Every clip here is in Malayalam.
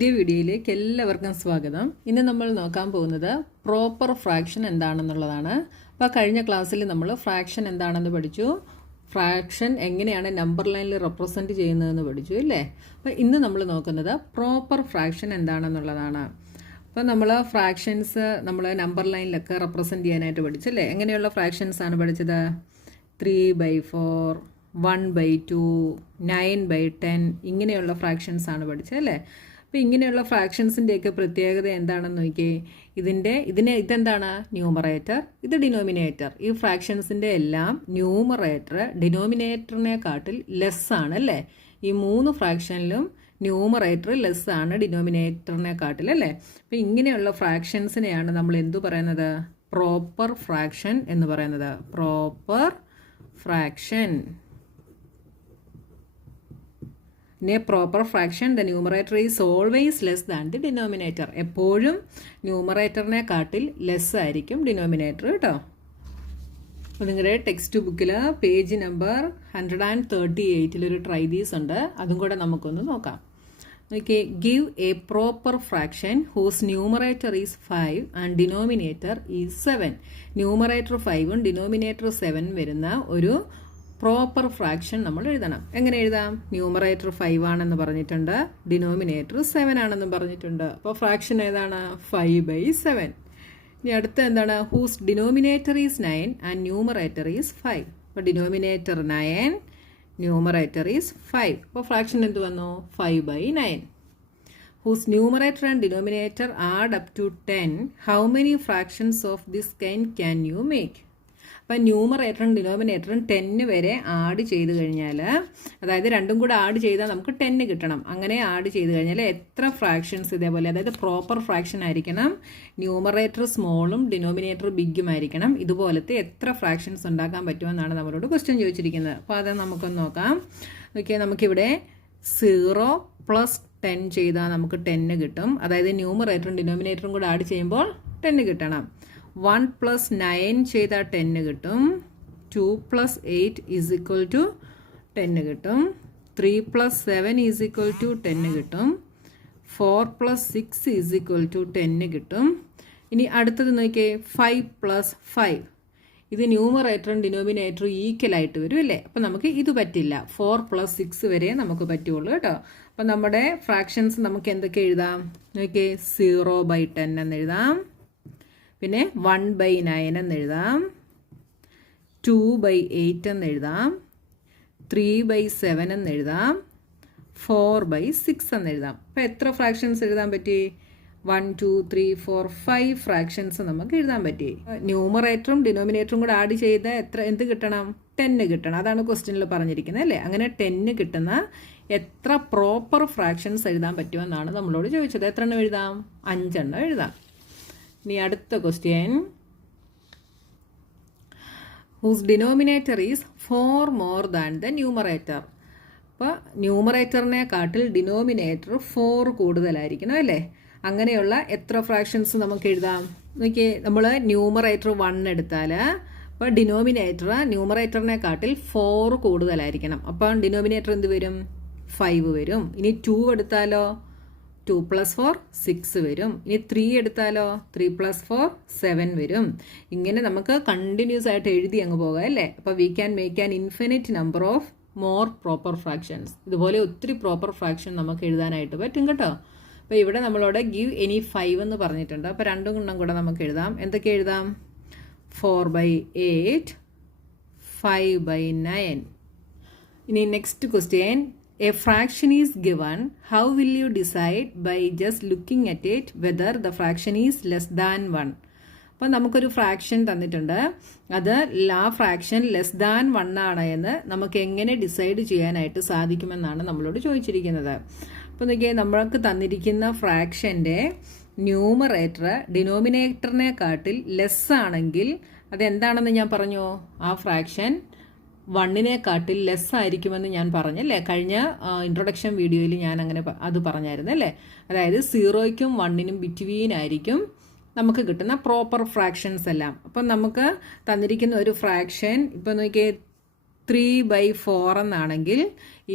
പുതിയ വീഡിയോയിലേക്ക് എല്ലാവർക്കും സ്വാഗതം. ഇന്ന് നമ്മൾ നോക്കാൻ പോകുന്നത് പ്രോപ്പർ ഫ്രാക്ഷൻ എന്താണെന്നുള്ളതാണ്. അപ്പോൾ കഴിഞ്ഞ ക്ലാസ്സിൽ നമ്മൾ ഫ്രാക്ഷൻ എന്താണെന്ന് പഠിച്ചു, ഫ്രാക്ഷൻ എങ്ങനെയാണ് നമ്പർ ലൈനിൽ റെപ്രസെൻറ്റ് ചെയ്യുന്നതെന്ന് പഠിച്ചു അല്ലേ. അപ്പോൾ ഇന്ന് നമ്മൾ നോക്കുന്നത് പ്രോപ്പർ ഫ്രാക്ഷൻ എന്താണെന്നുള്ളതാണ്. അപ്പോൾ നമ്മൾ ഫ്രാക്ഷൻസ് നമ്മൾ നമ്പർ ലൈനിലൊക്കെ റെപ്രസെൻറ്റ് ചെയ്യാനായിട്ട് പഠിച്ചല്ലേ. എങ്ങനെയുള്ള ഫ്രാക്ഷൻസ് ആണ് പഠിച്ചത്? 3/4, 1/2, 9/10 ഇങ്ങനെയുള്ള ഫ്രാക്ഷൻസ് ആണ് പഠിച്ചത് അല്ലേ. അപ്പോൾ ഇങ്ങനെയുള്ള ഫ്രാക്ഷൻസിൻ്റെയൊക്കെ പ്രത്യേകത എന്താണെന്ന് നോക്കിയേ. ഇതെന്താണ്? ന്യൂമറേറ്റർ, ഇത് ഡിനോമിനേറ്റർ. ഈ ഫ്രാക്ഷൻസിൻ്റെ എല്ലാം ന്യൂമറേറ്റർ ഡിനോമിനേറ്ററിനെക്കാട്ടിൽ ലെസ്സാണ് അല്ലേ. ഈ 3 ഫ്രാക്ഷനിലും ന്യൂമറേറ്റർ ലെസ്സാണ് ഡിനോമിനേറ്ററിനെക്കാട്ടിൽ അല്ലേ. അപ്പോൾ ഇങ്ങനെയുള്ള ഫ്രാക്ഷൻസിനെയാണ് നമ്മൾ എന്തു പറയുന്നത്? പ്രോപ്പർ ഫ്രാക്ഷൻ എന്ന് പറയുന്നത്. Proper fraction. In a proper fraction, the numerator is always less than the denominator. എപ്പോഴും ന്യൂമറേറ്ററിനെ കാട്ടിൽ ലെസ് ആയിരിക്കും ഡിനോമിനേറ്റർ കേട്ടോ. അപ്പോൾ നിങ്ങളുടെ ടെക്സ്റ്റ് ബുക്കിൽ പേജ് നമ്പർ 138 ഒരു ട്രൈ ദീസ് ഉണ്ട്, അതും കൂടെ നമുക്കൊന്ന് നോക്കാം. Okay, give a proper fraction whose numerator is 5 and denominator is 7. Numerator 5ഉം ഡിനോമിനേറ്റർ 7 വരുന്ന ഒരു പ്രോപ്പർ ഫ്രാക്ഷൻ നമ്മൾ എഴുതണം. എങ്ങനെ എഴുതാം? ന്യൂമറേറ്റർ 5 ആണെന്ന് പറഞ്ഞിട്ടുണ്ട്, ഡിനോമിനേറ്റർ 7 ആണെന്ന് പറഞ്ഞിട്ടുണ്ട്. അപ്പോൾ ഫ്രാക്ഷൻ ഏതാണ്? 5/7. ഇനി അടുത്ത എന്താണ്? Whose denominator is 9 and numerator is 5. അപ്പോൾ ഡിനോമിനേറ്റർ 9, ന്യൂമറേറ്റർ ഈസ് 5. അപ്പോൾ ഫ്രാക്ഷൻ എന്ത് വന്നു? 5/9. Whose numerator and denominator add up to 10. How many fractions of this kind can you make? അപ്പം ന്യൂമറേറ്ററും ഡിനോമിനേറ്ററും 10 വരെ ആഡ് ചെയ്ത് കഴിഞ്ഞാൽ, അതായത് രണ്ടും കൂടെ ആഡ് ചെയ്താൽ നമുക്ക് 10 കിട്ടണം. അങ്ങനെ ആഡ് ചെയ്ത് കഴിഞ്ഞാൽ എത്ര ഫ്രാക്ഷൻസ് ഇതേപോലെ, അതായത് പ്രോപ്പർ ഫ്രാക്ഷൻ ആയിരിക്കണം, ന്യൂമറേറ്റർ സ്മോളും ഡിനോമിനേറ്റർ ബിഗും ആയിരിക്കണം. ഇതുപോലത്തെ എത്ര ഫ്രാക്ഷൻസ് ഉണ്ടാക്കാൻ പറ്റുമെന്നാണ് നമ്മളോട് ക്വസ്റ്റ്യൻ ചോദിച്ചിരിക്കുന്നത്. അപ്പോൾ അത് നമുക്കൊന്ന് നോക്കാം. ഓക്കെ, നമുക്കിവിടെ 0 + 10 ചെയ്താൽ നമുക്ക് 10 കിട്ടും. അതായത് ന്യൂമറേറ്ററും ഡിനോമിനേറ്ററും കൂടെ ആഡ് ചെയ്യുമ്പോൾ 10 കിട്ടണം. 1 + 9 ചെയ്താൽ 10 കിട്ടും. 2 + 8 = 10 കിട്ടും. 3 + 7 = 10 കിട്ടും. 4 + 6 = 10 കിട്ടും. ഇനി അടുത്തത് നോക്കിയേ, 5 + 5. ഇത് ന്യൂമറേറ്ററും ഡിനോമിനേറ്ററും ഈക്വൽ ആയിട്ട് വരും അല്ലേ. അപ്പം നമുക്ക് ഇത് പറ്റില്ല. 4 + 6 വരെ നമുക്ക് പറ്റുള്ളൂ കേട്ടോ. അപ്പം നമ്മുടെ ഫ്രാക്ഷൻസ് നമുക്ക് എന്തൊക്കെ എഴുതാം നോക്കിയേ? 0/10 എന്ന് എഴുതാം, പിന്നെ 1/9 എന്ന് എഴുതാം, 2/8 എന്ന് എഴുതാം, 3/7 എന്ന് എഴുതാം, 4/6 എന്ന് എഴുതാം. അപ്പോൾ എത്ര ഫ്രാക്ഷൻസ് എഴുതാൻ പറ്റി? 1 2 3 4 5 ഫ്രാക്ഷൻസ് നമുക്ക് എഴുതാൻ പറ്റി. ന്യൂമറേറ്ററും ഡിനോമിനേറ്ററും കൂടെ ആഡ് ചെയ്ത് എന്ത് കിട്ടണം? 10 കിട്ടണം. അതാണ് ക്വസ്റ്റ്യനിൽ പറഞ്ഞിരിക്കുന്നത് അല്ലേ. അങ്ങനെ 10 കിട്ടുന്ന എത്ര പ്രോപ്പർ ഫ്രാക്ഷൻസ് എഴുതാൻ പറ്റുമെന്നാണ് നമ്മളോട് ചോദിച്ചത്. എത്ര എണ്ണം എഴുതാം? 5 എണ്ണം എഴുതാം. ഇനി അടുത്ത question, whose denominator is 4 more than the numerator. അപ്പോൾ ന്യൂമറേറ്ററിനെ കാട്ടിൽ ഡിനോമിനേറ്റർ 4 കൂടുതലായിരിക്കണം അല്ലേ. അങ്ങനെയുള്ള എത്ര ഫ്രാക്ഷൻസ് നമുക്ക് എഴുതാം നോക്കിയേ. നമ്മൾ ന്യൂമറേറ്റർ 1 എടുത്താൽ, അപ്പോൾ ഡിനോമിനേറ്റർ ന്യൂമറേറ്ററിനെ കാട്ടിൽ 4 കൂടുതലായിരിക്കണം. അപ്പം ഡിനോമിനേറ്റർ എന്ത് വരും? 5 വരും. ഇനി 2 എടുത്താലോ? 2 + 4 6 വരും. ഇനി 3 എടുത്താലോ? 3 + 4 7 വരും. ഇങ്ങനെ നമുക്ക് കണ്ടിന്യൂസ് ആയിട്ട് എഴുതി അങ്ങ് പോകാം അല്ലേ. അപ്പോൾ we can make an infinite number of more proper fractions. ഇതുപോലെ ഒത്തിരി പ്രോപ്പർ ഫ്രാക്ഷൻ നമുക്ക് എഴുതാനായിട്ട് പറ്റും കേട്ടോ. അപ്പോൾ ഇവിടെ നമ്മളോട് ഗിവ് എനി 5 എന്ന് പറഞ്ഞിട്ടുണ്ട്. അപ്പോൾ രണ്ടും ഗുണം കൂടെ നമുക്ക് എഴുതാം. എന്തൊക്കെ എഴുതാം? 4/8, 5/9. ഇനി next question, a fraction is given. How will you decide by just looking at it whether the fraction is less than 1? അപ്പോൾ നമുക്കൊരു ഫ്രാക്ഷൻ തന്നിട്ടുണ്ട്, അത് ആ ഫ്രാക്ഷൻ ലെസ് ദാൻ 1 ആണ് എന്ന് നമുക്ക് എങ്ങനെ ഡിസൈഡ് ചെയ്യാനായിട്ട് സാധിക്കുമെന്നാണ് നമ്മളോട് ചോദിച്ചിരിക്കുന്നത്. അപ്പോൾ നോക്കിയാൽ നമ്മൾക്ക് തന്നിരിക്കുന്ന ഫ്രാക്ഷൻ്റെ ന്യൂമറേറ്റർ ഡിനോമിനേറ്ററിനെ കാട്ടിൽ ലെസ് ആണെങ്കിൽ അതെന്താണെന്ന് ഞാൻ പറഞ്ഞു. ആ ഫ്രാക്ഷൻ 1നെ കാട്ടിൽ ലെസ് ആയിരിക്കുമെന്ന് ഞാൻ പറഞ്ഞല്ലേ. കഴിഞ്ഞ ഇൻട്രൊഡക്ഷൻ വീഡിയോയിൽ ഞാൻ അങ്ങനെ അത് പറഞ്ഞായിരുന്നു അല്ലേ. അതായത് 0ക്കും 1നും ബിറ്റ്വീൻ ആയിരിക്കും നമുക്ക് കിട്ടുന്ന പ്രോപ്പർ ഫ്രാക്ഷൻസ് എല്ലാം. അപ്പം നമുക്ക് തന്നിരിക്കുന്ന ഒരു ഫ്രാക്ഷൻ ഇപ്പോൾ നോക്കിയേ 3/4 എന്നാണെങ്കിൽ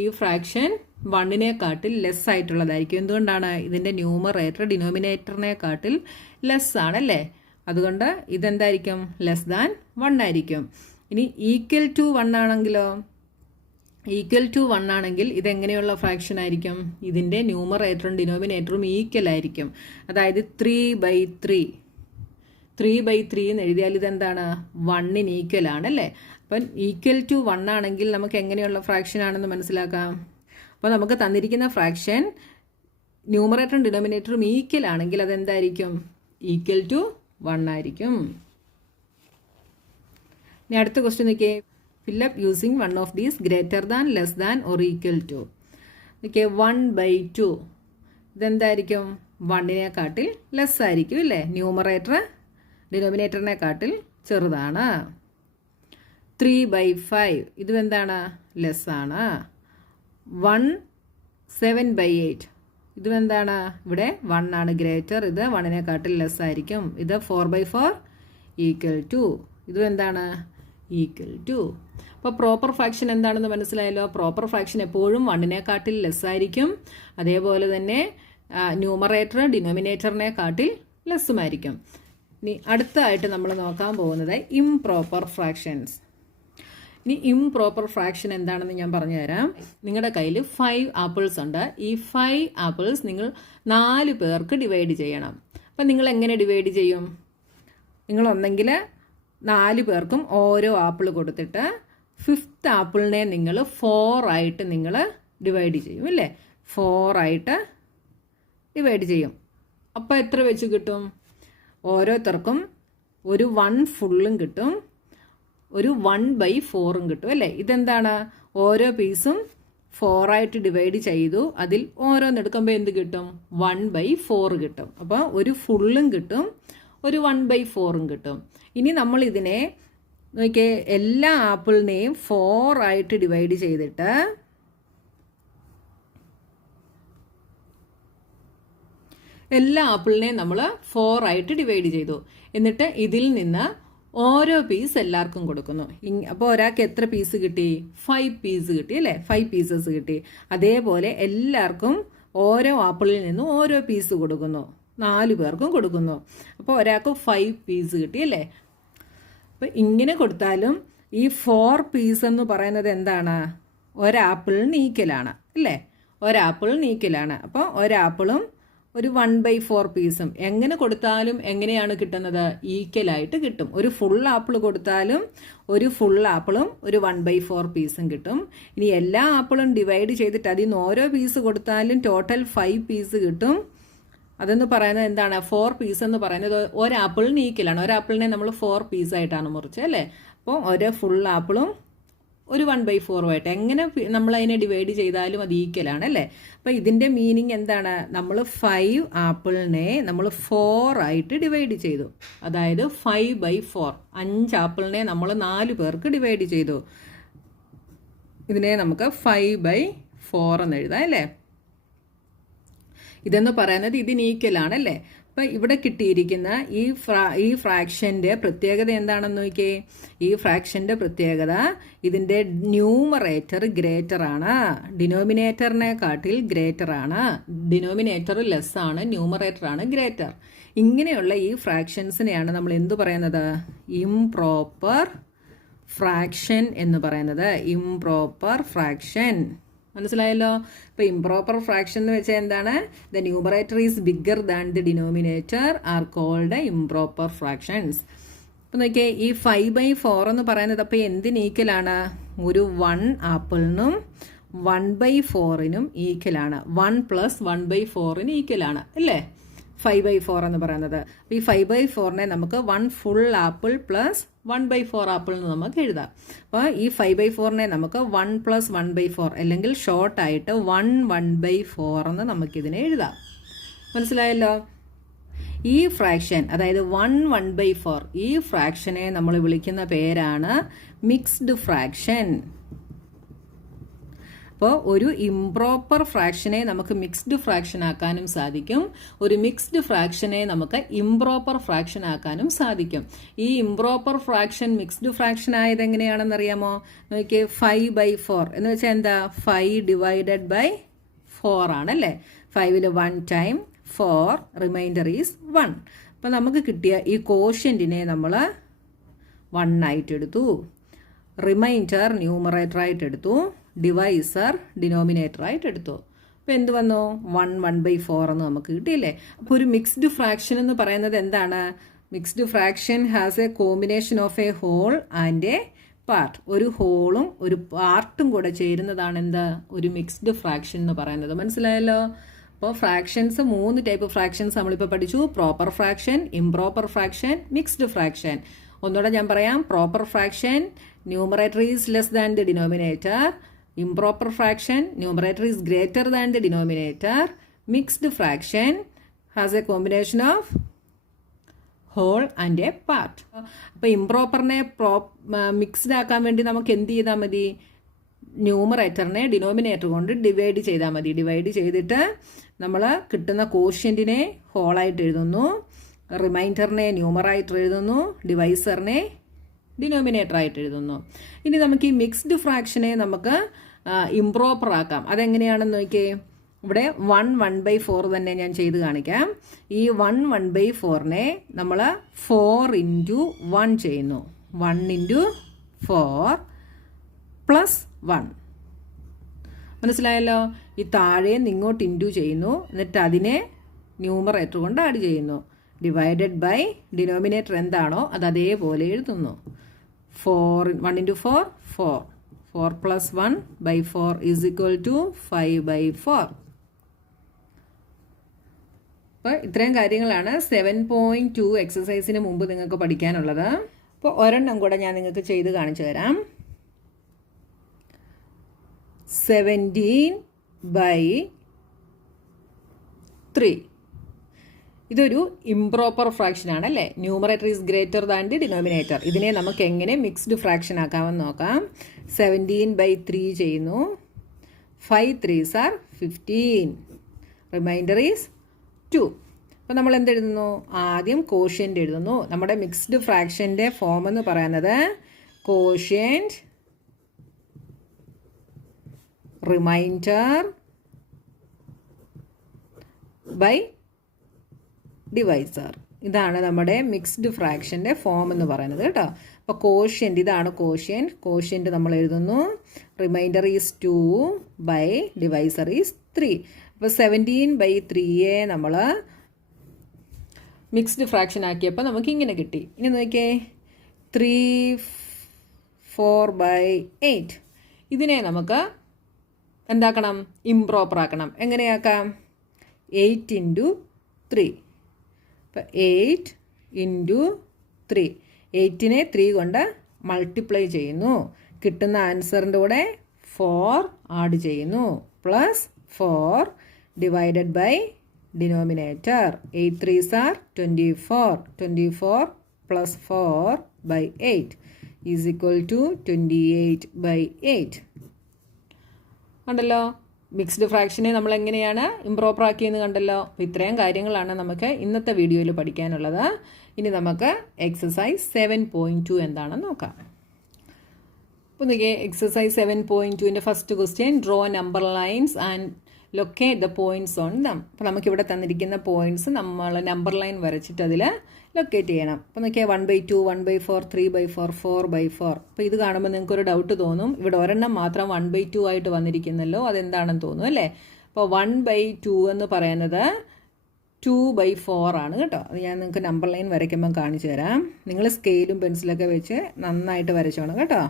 ഈ ഫ്രാക്ഷൻ 1-നേക്കാട്ടിൽ ലെസ് ആയിട്ടുള്ളതായിരിക്കും. എന്തുകൊണ്ടാണ്? ഇതിൻ്റെ ന്യൂമറേറ്റർ ഡിനോമിനേറ്ററിനെക്കാട്ടിൽ ലെസ് ആണല്ലേ. അതുകൊണ്ട് ഇതെന്തായിരിക്കും? ലെസ് ദാൻ 1 ആയിരിക്കും. ഇനി ഈക്വൽ ടു 1 ആണെങ്കിലോ? ഈക്വൽ ടു 1 ആണെങ്കിൽ ഇതെങ്ങനെയുള്ള ഫ്രാക്ഷൻ ആയിരിക്കും? ഇതിൻ്റെ ന്യൂമറേറ്ററും ഡിനോമിനേറ്ററും ഈക്വൽ ആയിരിക്കും. അതായത് 3/3 എന്ന് എഴുതിയാൽ ഇതെന്താണ്? 1-ന് ഈക്വൽ ആണല്ലേ. അപ്പം ഈക്വൽ ടു 1 ആണെങ്കിൽ നമുക്ക് എങ്ങനെയുള്ള ഫ്രാക്ഷൻ ആണെന്ന് മനസ്സിലാക്കാം. അപ്പോൾ നമുക്ക് തന്നിരിക്കുന്ന ഫ്രാക്ഷൻ ന്യൂമറേറ്ററും ഡിനോമിനേറ്ററും ഈക്വൽ ആണെങ്കിൽ അതെന്തായിരിക്കും? ഈക്വൽ ടു 1 ആയിരിക്കും. ഇനി അടുത്ത ക്വസ്റ്റ്യൻ നോക്കിയേ. Fill up using one of these greater than, less than or equal to. നോക്കിയേ 1/2 ഇതെന്തായിരിക്കും? 1-നേക്കാട്ടിൽ ലെസ് ആയിരിക്കും അല്ലേ. ന്യൂമറേറ്റർ ഡിനോമിനേറ്ററിനെക്കാട്ടിൽ ചെറുതാണ്. 3/5 ഇതും എന്താണ്? ലെസ് ആണ്. 7/8 ഇതും എന്താണ്? ഇവിടെ 1 ആണ് ഗ്രേറ്റർ. ഇത് 1-നേക്കാട്ടിൽ ലെസ് ആയിരിക്കും. ഇത് 4/4 ഈക്വൽ ടു. ഇതും എന്താണ്? Equal to. അപ്പോൾ പ്രോപ്പർ ഫ്രാക്ഷൻ എന്താണെന്ന് മനസ്സിലായല്ലോ. പ്രോപ്പർ ഫ്രാക്ഷൻ എപ്പോഴും 1-നേക്കാട്ടിൽ ലെസ് ആയിരിക്കും. അതേപോലെ തന്നെ ന്യൂമറേറ്റർ ഡിനോമിനേറ്ററിനെക്കാട്ടിൽ ലെസ്സുമായിരിക്കും. ഇനി അടുത്തതായിട്ട് നമ്മൾ നോക്കാൻ പോകുന്നത് ഇംപ്രോപ്പർ ഫ്രാക്ഷൻസ്. ഇനി ഇംപ്രോപ്പർ ഫ്രാക്ഷൻ എന്താണെന്ന് ഞാൻ പറഞ്ഞുതരാം. നിങ്ങളുടെ കയ്യിൽ 5 ആപ്പിൾസ് ഉണ്ട്. ഈ 5 ആപ്പിൾസ് നിങ്ങൾ 4 പേർക്ക് ഡിവൈഡ് ചെയ്യണം. അപ്പം നിങ്ങൾ എങ്ങനെ ഡിവൈഡ് ചെയ്യും? നിങ്ങൾ ഒന്നെങ്കിൽ 4 പേർക്കും ഓരോ ആപ്പിൾ കൊടുത്തിട്ട് 5th ആപ്പിളിനെ നിങ്ങൾ 4 ആയിട്ട് നിങ്ങൾ ഡിവൈഡ് ചെയ്യും അല്ലേ. 4 ആയിട്ട് ഡിവൈഡ് ചെയ്യും. അപ്പോൾ എത്ര വെച്ച് കിട്ടും? ഓരോരുത്തർക്കും ഒരു 1 ഫുള്ളും കിട്ടും, ഒരു 1/4 കിട്ടും അല്ലേ. ഇതെന്താണ്? ഓരോ പീസും 4 ആയിട്ട് ഡിവൈഡ് ചെയ്തു. അതിൽ ഓരോന്നെടുക്കുമ്പോൾ എന്ത് കിട്ടും? 1/4 കിട്ടും. അപ്പോൾ ഒരു ഫുള്ളും കിട്ടും, ഒരു 1/4 കിട്ടും. ഇനി നമ്മൾ ഇതിനെ നോക്കിയേ, എല്ലാ ആപ്പിളിനെയും 4 ആയിട്ട് ഡിവൈഡ് ചെയ്തിട്ട് എല്ലാ ആപ്പിളിനെയും നമ്മൾ 4 ആയിട്ട് ഡിവൈഡ് ചെയ്തു. എന്നിട്ട് ഇതിൽ നിന്ന് ഓരോ പീസ് എല്ലാവർക്കും കൊടുക്കുന്നു. അപ്പോൾ ഒരാൾക്ക് എത്ര പീസ് കിട്ടി? 5 പീസ് കിട്ടി അല്ലേ. 5 പീസസ് കിട്ടി. അതേപോലെ എല്ലാവർക്കും ഓരോ ആപ്പിളിൽ നിന്നും ഓരോ പീസ് കൊടുക്കുന്നു. 4 പേർക്കും കൊടുക്കുന്നു. അപ്പോൾ ഒരാൾക്ക് 5 പീസ് കിട്ടി അല്ലേ. അപ്പോൾ ഇങ്ങനെ കൊടുത്താലും ഈ 4 പീസ് എന്ന് പറയുന്നത് എന്താണ്? ഒരാപ്പിളിന് ഈക്വലാണ് അല്ലേ. ഒരാപ്പിളിന് ഈക്വലാണ്. അപ്പോൾ ഒരാപ്പിളും ഒരു 1/4 പീസും എങ്ങനെ കൊടുത്താലും എങ്ങനെയാണ് കിട്ടുന്നത്? ഈക്വലായിട്ട് കിട്ടും. ഒരു ഫുൾ ആപ്പിൾ കൊടുത്താലും ഒരു ഫുൾ ആപ്പിളും ഒരു 1/4 പീസും കിട്ടും. ഇനി എല്ലാ ആപ്പിളും ഡിവൈഡ് ചെയ്തിട്ട് അതിൽ നിന്ന് ഓരോ പീസ് കൊടുത്താലും ടോട്ടൽ 5 പീസ് കിട്ടും. അതെന്ന് പറയുന്നത് എന്താണ്? 4 പീസ് എന്ന് പറയുന്നത് ഒരാപ്പിളിന് ഈക്വലാണ്. ഒരാപ്പിളിനെ നമ്മൾ 4 പീസായിട്ടാണ് മുറിച്ചത് അല്ലേ. അപ്പോൾ ഓരോ ഫുൾ ആപ്പിളും ഒരു 1/4 ആയിട്ട് എങ്ങനെ നമ്മൾ അതിനെ ഡിവൈഡ് ചെയ്താലും അത് ഈക്വലാണ് അല്ലേ. അപ്പോൾ ഇതിൻ്റെ മീനിങ് എന്താണ്? നമ്മൾ 5 ആപ്പിളിനെ നമ്മൾ 4 ആയിട്ട് ഡിവൈഡ് ചെയ്തു. അതായത് 5/4 5 ആപ്പിളിനെ നമ്മൾ 4 പേർക്ക് ഡിവൈഡ് ചെയ്തു. ഇതിനെ നമുക്ക് 5/4 എന്ന് എഴുതാം അല്ലേ. ഇതെന്ന് പറയുന്നത് ഇതിന് ഈക്വലാണല്ലേ. അപ്പം ഇവിടെ കിട്ടിയിരിക്കുന്ന ഈ ഫ്രാക്ഷൻ്റെ പ്രത്യേകത എന്താണെന്ന് നോക്കിയേ. ഈ ഫ്രാക്ഷൻ്റെ പ്രത്യേകത ഇതിൻ്റെ ന്യൂമറേറ്റർ ഗ്രേറ്റർ ആണ്, ഡിനോമിനേറ്ററിനെക്കാട്ടിൽ ഗ്രേറ്റർ ആണ്. ഡിനോമിനേറ്റർ ലെസ് ആണ്, ന്യൂമറേറ്റർ ആണ് ഗ്രേറ്റർ. ഇങ്ങനെയുള്ള ഈ ഫ്രാക്ഷൻസിനെയാണ് നമ്മൾ എന്തു പറയുന്നത്? ഇംപ്രോപ്പർ ഫ്രാക്ഷൻ എന്ന് പറയുന്നത്. ഇംപ്രോപ്പർ ഫ്രാക്ഷൻ മനസ്സിലായല്ലോ. ഇപ്പോൾ ഇംപ്രോപ്പർ ഫ്രാക്ഷൻ എന്ന് വെച്ചാൽ എന്താണ്? The numerator is bigger than the denominator are called improper fractions. അപ്പോൾ നോക്കിയേ, ഈ 5/4 എന്ന് പറയുന്നത് അപ്പോൾ എന്തിന് ഈക്വലാണ്? ഒരു 1 ആപ്പിളിനും 1/4നും ഈക്വലാണ്. 1 + 1/4ന് ഈക്വലാണ് അല്ലേ 5/4 എന്ന് പറയുന്നത്. അപ്പോൾ ഈ 5/4നെ നമുക്ക് 1 ഫുൾ ആപ്പിൾ പ്ലസ് 1/4 ആപ്പിൾ എന്ന് നമുക്ക് എഴുതാം. അപ്പോൾ ഈ 5/4നെ നമുക്ക് 1 + 1/4 അല്ലെങ്കിൽ ഷോർട്ടായിട്ട് 1/4 എന്ന് നമുക്കിതിനെ എഴുതാം. മനസ്സിലായല്ലോ. ഈ ഫ്രാക്ഷൻ അതായത് 1/4 ഈ ഫ്രാക്ഷനെ നമ്മൾ വിളിക്കുന്ന പേരാണ് മിക്സ്ഡ് ഫ്രാക്ഷൻ. അപ്പോൾ ഒരു ഇംപ്രോപ്പർ ഫ്രാക്ഷനെ നമുക്ക് മിക്സ്ഡ് ഫ്രാക്ഷൻ ആക്കാനും സാധിക്കും, ഒരു മിക്സ്ഡ് ഫ്രാക്ഷനെ നമുക്ക് ഇംപ്രോപ്പർ ഫ്രാക്ഷൻ ആക്കാനും സാധിക്കും. ഈ ഇംപ്രോപ്പർ ഫ്രാക്ഷൻ മിക്സ്ഡ് ഫ്രാക്ഷൻ ആയത് എങ്ങനെയാണെന്ന് അറിയാമോ? നോക്കിയേ, 5/4 എന്ന് വെച്ചാൽ എന്താ? 5 ഡിവൈഡഡ് ബൈ 4 ആണല്ലേ. 5ൽ 1 ടൈം 4, റിമൈൻഡർ ഈസ് 1. അപ്പോൾ നമുക്ക് കിട്ടിയ ഈ കോഷ്യൻറ്റിനെ നമ്മൾ 1 ആയിട്ട് എടുത്തു, റിമൈൻഡർ ന്യൂമറേറ്റർ ആയിട്ട് എടുത്തു, ഡിവൈസർ ഡിനോമിനേറ്റർ ആയിട്ട് എടുത്തു. അപ്പോൾ എന്ത് വന്നു? 1/4 എന്ന് നമുക്ക് കിട്ടിയില്ലേ. അപ്പോൾ ഒരു മിക്സ്ഡ് ഫ്രാക്ഷൻ എന്ന് പറയുന്നത് എന്താണ്? Mixed fraction has a combination of a whole and a part. ഒരു ഹോളും ഒരു പാർട്ടും കൂടെ ചേരുന്നതാണ് എന്ത്? ഒരു മിക്സ്ഡ് ഫ്രാക്ഷൻ എന്ന് പറയുന്നത്. മനസ്സിലായല്ലോ? അപ്പോൾ ഫ്രാക്ഷൻസ് 3 ടൈപ്പ് ഫ്രാക്ഷൻസ് നമ്മളിപ്പോൾ പഠിച്ചു. Proper fraction, improper fraction, mixed fraction. ഒന്നുകൂടെ ഞാൻ പറയാം. Proper fraction, numerator is less than the denominator. Improper fraction, numerator is greater than the denominator. Mixed fraction has a combination of whole and a part. അപ്പോൾ ഇംപ്രോപ്പറിനെ മിക്സ്ഡ് ആക്കാൻ വേണ്ടി നമുക്ക് എന്ത് ചെയ്താൽ മതി? ന്യൂമറേറ്ററിനെ ഡിനോമിനേറ്റർ കൊണ്ട് ഡിവൈഡ് ചെയ്താൽ മതി. ഡിവൈഡ് ചെയ്തിട്ട് നമ്മൾ കിട്ടുന്ന കോഷ്യൻറ്റിനെ ഹോളായിട്ട് എഴുതുന്നു, റിമൈൻഡറിനെ ന്യൂമറായിട്ട് എഴുതുന്നു, ഡിവൈസറിനെ ഡിനോമിനേറ്റർ ആയിട്ട് എഴുതുന്നു. ഇനി നമുക്ക് ഈ മിക്സ്ഡ് ഫ്രാക്ഷനെ നമുക്ക് ഇംപ്രോപ്പർ ആക്കാം. അതെങ്ങനെയാണെന്ന് നോക്കിയേ. ഇവിടെ 1/4 തന്നെ ഞാൻ ചെയ്ത് കാണിക്കാം. ഈ 1/4നെ നമ്മൾ 4 × 1 ചെയ്യുന്നു. 1 × 4 + 1. മനസ്സിലായല്ലോ? ഈ താഴെ ഇങ്ങോട്ട് ഇൻറ്റു ചെയ്യുന്നു, എന്നിട്ട് അതിനെ ന്യൂമറേറ്റർ കൊണ്ട് ആഡ് ചെയ്യുന്നു. ഡിവൈഡഡ് ബൈ ഡിനോമിനേറ്റർ എന്താണോ അത് അതേപോലെ എഴുതുന്നു. 1 × 4 4. 4 + 1/4 = 5/4. അപ്പോൾ ഇത്രയും കാര്യങ്ങളാണ് 7.2 എക്സസൈസിന് മുമ്പ് നിങ്ങൾക്ക് പഠിക്കാനുള്ളത്. അപ്പോൾ ഒരെണ്ണം കൂടെ ഞാൻ നിങ്ങൾക്ക് ചെയ്ത് കാണിച്ചു തരാം. 17/3. ഇതൊരു ഇംപ്രോപ്പർ ഫ്രാക്ഷൻ ആണല്ലേ. Numerator is greater than the denominator. ഇതിനെ നമുക്ക് എങ്ങനെ മിക്സ്ഡ് ഫ്രാക്ഷൻ ആക്കാമെന്ന് നോക്കാം. 17/3 ചെയ്യുന്നു. 5 3s are 15. Reminder is 2. അപ്പോൾ നമ്മൾ എന്തെഴുതുന്നു? ആദ്യം കോഷ്യൻ്റ് എഴുതുന്നു. നമ്മുടെ മിക്സ്ഡ് ഫ്രാക്ഷൻ്റെ ഫോം എന്ന് പറയുന്നത് കോഷ്യൻ്റ്, റിമൈൻഡർ ബൈ ഡിവൈസർ. ഇതാണ് നമ്മുടെ മിക്സ്ഡ് ഫ്രാക്ഷൻ്റെ ഫോം എന്ന് പറയുന്നത് കേട്ടോ. അപ്പോൾ കോഷ്യൻ്റ്, ഇതാണ് കോഷ്യൻ്റ്. കോഷ്യൻ്റ് നമ്മൾ എഴുതുന്നു. Remainder is 2 by divisor is 3. അപ്പോൾ 17/3യെ നമ്മൾ മിക്സ്ഡ് ഫ്രാക്ഷൻ ആക്കിയപ്പോൾ നമുക്ക് ഇങ്ങനെ കിട്ടി. ഇനി നോക്കിയേ, 3/4/8. ഇതിനെ നമുക്ക് എന്താക്കണം? ഇംപ്രോപ്പർ ആക്കണം. എങ്ങനെയാക്കാം? 8 × 3. അപ്പോൾ 8 × 3. 8നെ 3 കൊണ്ട് മൾട്ടിപ്ലൈ ചെയ്യുന്നു. കിട്ടുന്ന ആൻസറിൻ്റെ കൂടെ 4 ആഡ് ചെയ്യുന്നു. +4 divided by denominator. 8 3s are 24. 24 + 4/8 = 28/8. കണ്ടല്ലോ? മിക്സ്ഡ് ഫ്രാക്ഷനെ നമ്മൾ എങ്ങനെയാണ് ഇംപ്രോപ്പർ ആക്കിയെന്ന് കണ്ടല്ലോ. അപ്പോൾ ഇത്രയും കാര്യങ്ങളാണ് നമുക്ക് ഇന്നത്തെ വീഡിയോയിൽ പഠിക്കാനുള്ളത്. ഇനി നമുക്ക് എക്സസൈസ് 7.2 എന്താണെന്ന് നോക്കാം. അപ്പോൾ നോക്കിയേ, എക്സസൈസ് 7.2ൻ്റെ first question, draw number lines and locate the points on them. അപ്പോൾ നമുക്കിവിടെ തന്നിരിക്കുന്ന പോയിൻറ്റ്സ് നമ്മൾ നമ്പർ ലൈൻ വരച്ചിട്ട് അതിൽ ലൊക്കേറ്റ് ചെയ്യണം. അപ്പോൾ നോക്കിയാൽ 1/2, 1/4, 3/4, 4/4. അപ്പോൾ ഇത് കാണുമ്പോൾ നിങ്ങൾക്കൊരു ഡൗട്ട് തോന്നും, ഇവിടെ ഒരെണ്ണം മാത്രം 1/2 ആയിട്ട് വന്നിരിക്കുന്നല്ലോ, അതെന്താണെന്ന് തോന്നും അല്ലേ. അപ്പോൾ 1/2 എന്ന് പറയുന്നത് 2/4 ആണ് കേട്ടോ. അത് ഞാൻ നിങ്ങൾക്ക് നമ്പർ ലൈൻ വരയ്ക്കുമ്പം കാണിച്ചു തരാം. നിങ്ങൾ സ്കെയിലും പെൻസിലൊക്കെ വെച്ച് നന്നായിട്ട് വരച്ചോണം കേട്ടോ.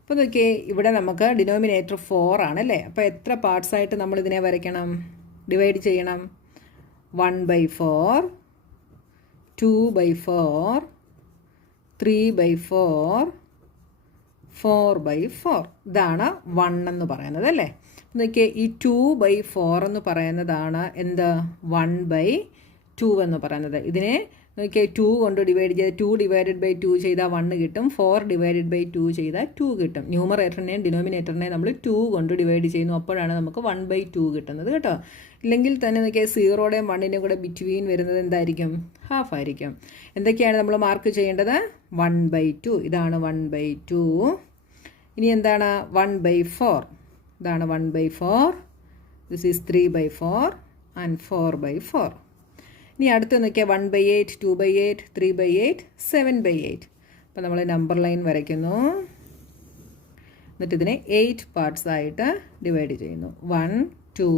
അപ്പോൾ നോക്കിയേ, ഇവിടെ നമുക്ക് ഡിനോമിനേറ്റർ 4 ആണല്ലേ. അപ്പോൾ എത്ര പാർട്സ് ആയിട്ട് നമ്മൾ ഇതിനെ വരയ്ക്കണം? ഡിവൈഡ് ചെയ്യണം. 1/4, 2/4, 3/4, 4/4. ഇതാണ് 1 എന്ന് പറയുന്നത് അല്ലേ. നോക്കിയേ, ഈ 2/4 എന്ന് പറയുന്നതാണ് എന്ത്? 1/2 എന്ന് പറയുന്നത്. ഇതിനെ ഓക്കെ 2 കൊണ്ട് ഡിവൈഡ് ചെയ്ത് 2 ഡിവൈഡഡ് ബൈ 2 ചെയ്താൽ 1 കിട്ടും. 4 ഡിവൈഡഡ് ബൈ 2 ചെയ്താൽ 2 കിട്ടും. ന്യൂമറേറ്ററിനെയും ഡിനോമിനേറ്ററിനെയും നമ്മൾ 2 കൊണ്ട് ഡിവൈഡ് ചെയ്യുന്നു. അപ്പോഴാണ് നമുക്ക് 1/2 കിട്ടുന്നത് കേട്ടോ. ഇല്ലെങ്കിൽ തന്നെ നോക്കിയാൽ 0യുടെയും 1ൻ്റെയും കൂടെ ബിറ്റ്വീൻ വരുന്നത് എന്തായിരിക്കും? ഹാഫ് ആയിരിക്കും. എന്തൊക്കെയാണ് നമ്മൾ മാർക്ക് ചെയ്യേണ്ടത്? 1/2. ഇതാണ് 1/2. ഇനി എന്താണ് 1/4? ഇതാണ് 1/4. This is 3/4 and 4/4. ഇനി അടുത്ത് നോക്കിയാൽ 1/8, 2/8, 3/8, 7/8. അപ്പോൾ നമ്മൾ നമ്പർ ലൈൻ വരയ്ക്കുന്നു. എന്നിട്ട് ഇതിനെ 8 പാർട്സ് ആയിട്ട് ഡിവൈഡ് ചെയ്യുന്നു. 1, 2,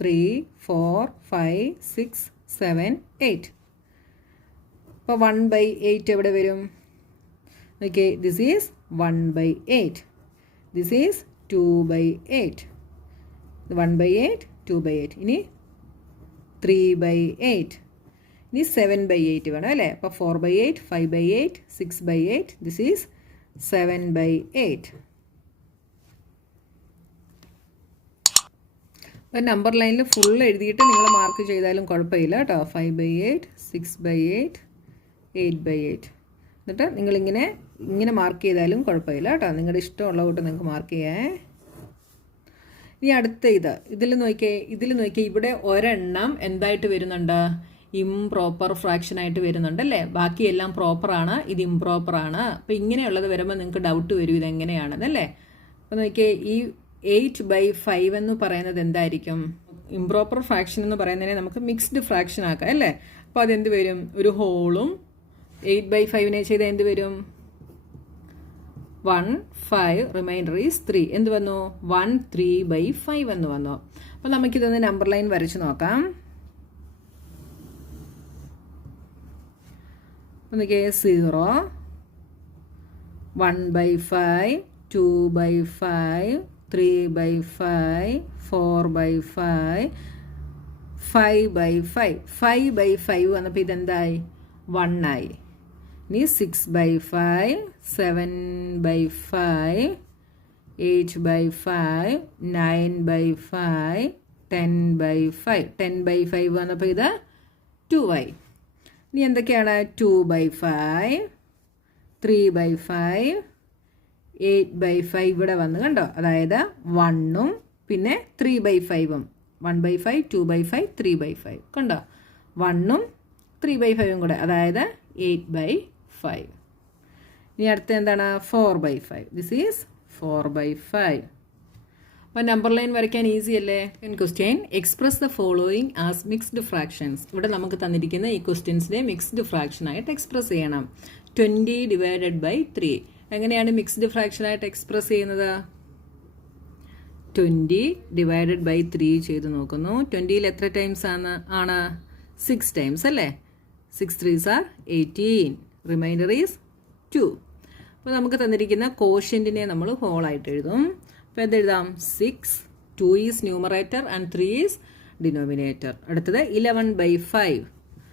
3, 4, 5, 6, 7, 8. അപ്പോൾ 1/8 എവിടെ വരും? Okay, this is 1/8. This is 2/8. 1/8, 2/8. ഇനി 3/8. ഇനി 7/8 വേണം അല്ലേ? അപ്പോൾ 4/8, 5/8, 6/8. This is 7/8. അപ്പോൾ നമ്പർ ലൈനിൽ ഫുൾ എഴുതിയിട്ട് നിങ്ങൾ മാർക്ക് ചെയ്താലും കുഴപ്പമില്ല കേട്ടോ. 5/8, 6/8, 8/8. എന്നിട്ട് നിങ്ങളിങ്ങനെ മാർക്ക് ചെയ്താലും കുഴപ്പമില്ല കേട്ടോ. നിങ്ങളുടെ ഇഷ്ടമുള്ള കൂട്ട് നിങ്ങൾക്ക് മാർക്ക് ചെയ്യാം. ഇനി അടുത്ത ഇതിൽ നോക്കിയേ ഇവിടെ ഒരെണ്ണം എന്തായിട്ട് വരുന്നുണ്ട്? ഇംപ്രോപ്പർ ഫ്രാക്ഷൻ ആയിട്ട് വരുന്നുണ്ട് അല്ലേ? ബാക്കിയെല്ലാം പ്രോപ്പറാണ്, ഇത് ഇംപ്രോപ്പറാണ്. അപ്പോൾ ഇങ്ങനെയുള്ളത് വരുമ്പോൾ നിങ്ങൾക്ക് ഡൗട്ട് വരും ഇതെങ്ങനെയാണെന്നല്ലേ. അപ്പോൾ നോക്കിയേ ഈ 8/5 എന്ന് പറയുന്നത് എന്തായിരിക്കും? ഇംപ്രോപ്പർ ഫ്രാക്ഷൻ എന്ന് പറയുന്നതിനെ നമുക്ക് മിക്സ്ഡ് ഫ്രാക്ഷൻ ആക്കാം അല്ലേ? അപ്പോൾ അതെന്ത് വരും? ഒരു ഹോളും 8/5 ചെയ്താൽ എന്ത് വരും? 1, 5, റിമൈൻഡർ ഈസ് 3. എന്ത് വന്നു? 1, 3/5 എന്ന് വന്നു. അപ്പോൾ നമുക്കിതൊന്ന് നമ്പർ ലൈൻ വരച്ച് നോക്കാം. ഒന്നിക്കെ 0, 1/5, 2/5, 3/5, 4/5, 5/5. 5/5 വന്നപ്പോൾ ഇതെന്തായി? 1 ആയി. ഇനി 6/5, 7/5, 8/5, 9/5, 10/5. 10/5 വന്നപ്പോൾ ഇത് 2 ആയി. ഇനി എന്തൊക്കെയാണ്? 2/5, 3/5, 8/5 ഇവിടെ വന്ന് കണ്ടോ? അതായത് 1ഉം പിന്നെ 3/5ഉം. 1/5, 2/5, 3/5 കണ്ടോ? 1ഉം 3/5ഉം കൂടെ, അതായത് 8/5. ഇനി അടുത്ത എന്താണ്? 4/5. This is 4/5. അപ്പോൾ നമ്പർ ലൈൻ വരയ്ക്കാൻ ഈസി അല്ലേ? Question express the following as mixed fractions. ഇവിടെ നമുക്ക് തന്നിരിക്കുന്ന ഈ ക്വസ്റ്റ്യൻസിനെ മിക്സ്ഡ് ഫ്രാക്ഷനായിട്ട് എക്സ്പ്രസ് ചെയ്യണം. 20 ഡിവൈഡഡ് ബൈ 3. എങ്ങനെയാണ് മിക്സ്ഡ് ഫ്രാക്ഷനായിട്ട് എക്സ്പ്രസ് ചെയ്യുന്നത്? 20 ഡിവൈഡഡ് ബൈ 3 ചെയ്ത് നോക്കുന്നു. 20ൽ എത്ര ടൈംസ് ആണ്? 6 ടൈംസ് അല്ലേ? 6 3s are 18. Remainder is 2. അപ്പോൾ നമുക്ക് തന്നിരിക്കുന്ന കോഷ്യൻറ്റിനെ നമ്മൾ ഹോളായിട്ട് എഴുതും. അപ്പോൾ എന്തെഴുതാം? 6, 2 is numerator and 3 is denominator. അടുത്തത് 11/5.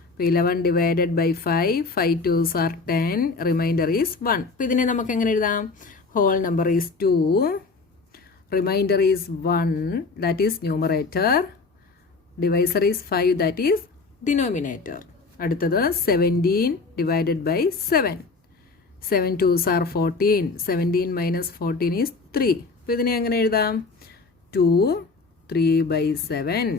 അപ്പോൾ 11 divided by 5, 5 2s are 10. Remainder is 1. അപ്പോൾ ഇതിനെ നമുക്ക് എങ്ങനെ എഴുതാം? Whole number is 2. Remainder is 1, that is numerator. Divisor is 5, that is denominator. അടുത്തത് 17 divided by 7. 7 2s are 14. 17 minus 14 is 3. അപ്പോൾ ഇതിനെ എങ്ങനെ എഴുതാം? 2, 3/7.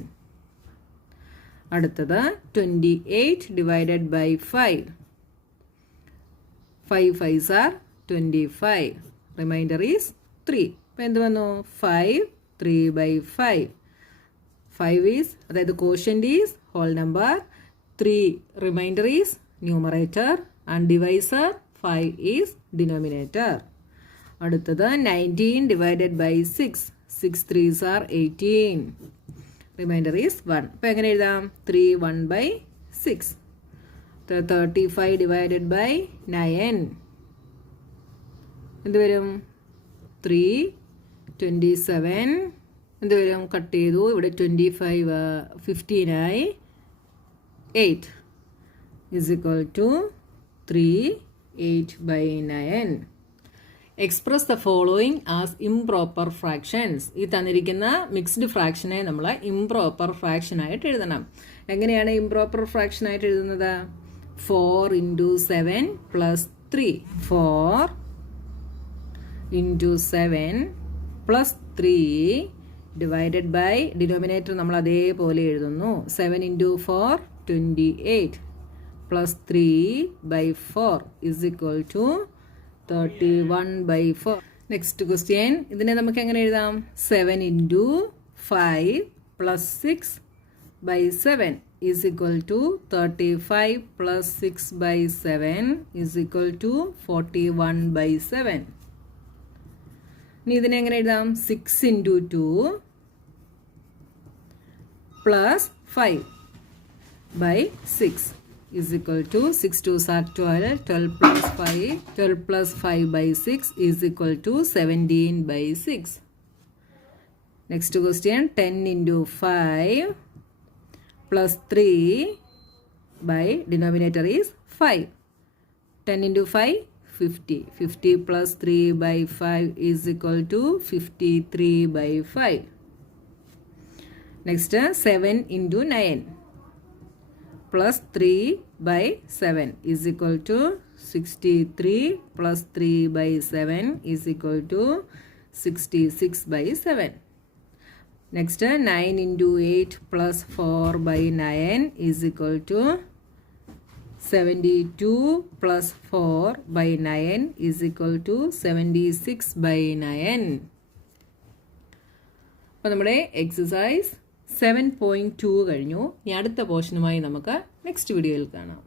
അടുത്തത് 28 divided by 5. 5 5s are 25. Remainder is 3. അപ്പോൾ എന്ത് വന്നു? 5, 3/5. 5 ഈസ്, അതായത് quotient is whole number. 3 remainder is numerator and divisor 5 is denominator. അടുത്തത് 19 divided by 6. 6 3s are 18. Remainder is 1. അപ്പോൾ എങ്ങനെ എഴുതാം? 3 1/6. 35 ഡിവൈഡഡ് ബൈ 9. എന്ത് വരും? 3 27. എന്ത് വരും? കട്ട് ചെയ്തു. ഇവിടെ 25 15 ആയി. 8 is equal to 3 8/9. Express the following as improper fractions. ഈ തന്നിരിക്കുന്ന മിക്സ്ഡ് ഫ്രാക്ഷനെ നമ്മൾ ഇംപ്രോപ്പർ ഫ്രാക്ഷനായിട്ട് എഴുതണം. എങ്ങനെയാണ് ഇംപ്രോപ്പർ ഫ്രാക്ഷനായിട്ട് എഴുതുന്നത്? 4 into 7 plus 3. 4 into 7 plus 3 divided by denominator നമ്മൾ അതേപോലെ എഴുതുന്നു. 7 into 4 28 plus 3 by 4 is equal to 31 by 4. Next question. ഇതിനെ നമുക്ക് എങ്ങനെ എഴുതാം? 7 into 5 plus 6 by 7 is equal to 35 plus 6 by 7 is equal to 41 by 7. ഇനി ഇതിനെ എങ്ങനെ എഴുതാം? 6 into 2 plus 5 by 6 is equal to 6 2s are 12, 12 plus 5, 12 plus 5 by 6 is equal to 17 by 6. Next question, 10 into 5 plus 3 by denominator is 5. 10 into 5, 50. 50 plus 3 by 5 is equal to 53 by 5. Next, 7 into 9 plus 3 by 7 is equal to 63 plus 3 by 7 is equal to 66 by 7. Next, 9 into 8 plus 4 by 9 is equal to 72 plus 4 by 9 is equal to 76 by 9. അപ്പോൾ നമ്മുടെ എക്സസൈസ് 7.2 കഴിഞ്ഞു. ഇനി അടുത്ത പോർഷനുമായി നമുക്ക് നെക്സ്റ്റ് വീഡിയോയിൽ കാണാം.